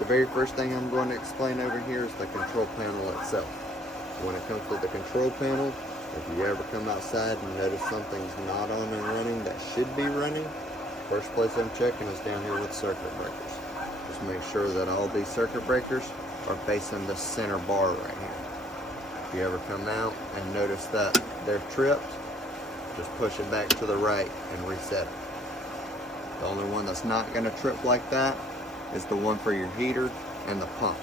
The very first thing I'm going to explain over here is the control panel itself. When it comes to the control panel, if you ever come outside and notice something's not on and running that should be running, first place I'm checking is down here with circuit breakers. Just make sure that all these circuit breakers are facing the center bar right here. If you ever come out and notice that they're tripped, just push it back to the right and reset it. The only one that's not going to trip like that is the one for your heater and the pump.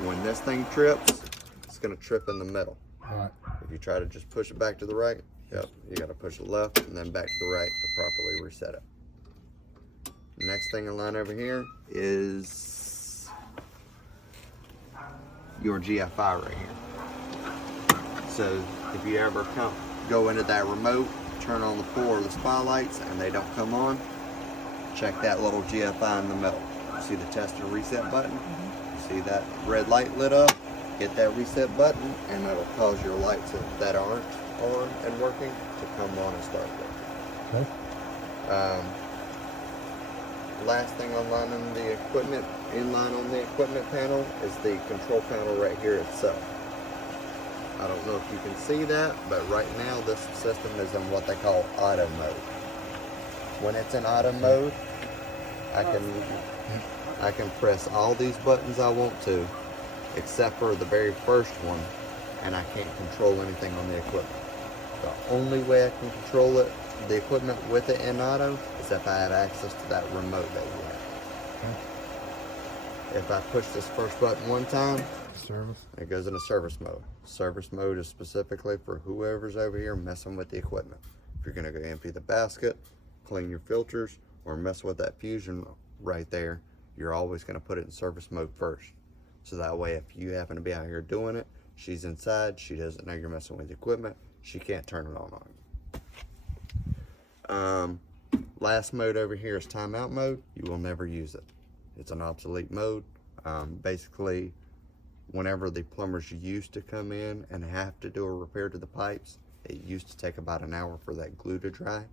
When this thing trips, it's going to trip in the middle. Right. If you try to just push it back to the right, yep, you got to push it left and then back to the right to properly reset it. Next thing in line over here is your GFI right here. So if you ever go into that remote, turn on the 4 of the spotlights and they don't come on, check that little GFI in the middle. You see the test and reset button? You see that red light lit up? Hit that reset button and it'll cause your lights that aren't on and working to come on and start working. Okay. Last thing in line on the equipment panel is the control panel right here itself. I don't know if you can see that, but right now this system is in what they call auto mode. When it's in auto mode, I can press all these buttons I want to, except for the very first one, and I can't control anything on the equipment. The only way I can control the equipment with it in auto is if I have access to that remote that you have. Okay. If I push this first button one time, Service. it goes into service mode. Service mode is specifically for whoever's over here messing with the equipment. If you're gonna go empty the basket, clean your filters, or mess with that fusion right there, you're always gonna put it in service mode first. So that way, if you happen to be out here doing it, she's inside, she doesn't know you're messing with the equipment, she can't turn it on you. Last mode over here is timeout mode. You will never use it. It's an obsolete mode. Basically, whenever the plumbers used to come in and have to do a repair to the pipes, it used to take about an hour for that glue to dry.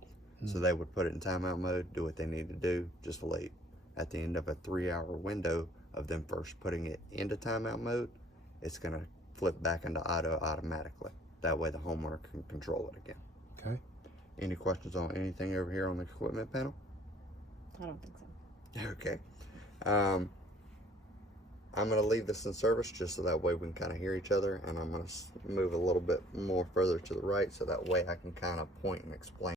So they would put it in timeout mode, do what they need to do, just leave. At the end of a 3-hour window of them first putting it into timeout mode, it's gonna flip back into auto automatically. That way the homeowner can control it again. Okay. Any questions on anything over here on the equipment panel? I don't think so. Okay. I'm going to leave this in service just so that way we can kind of hear each other, and I'm going to move a little bit more further to the right so that way I can kind of point and explain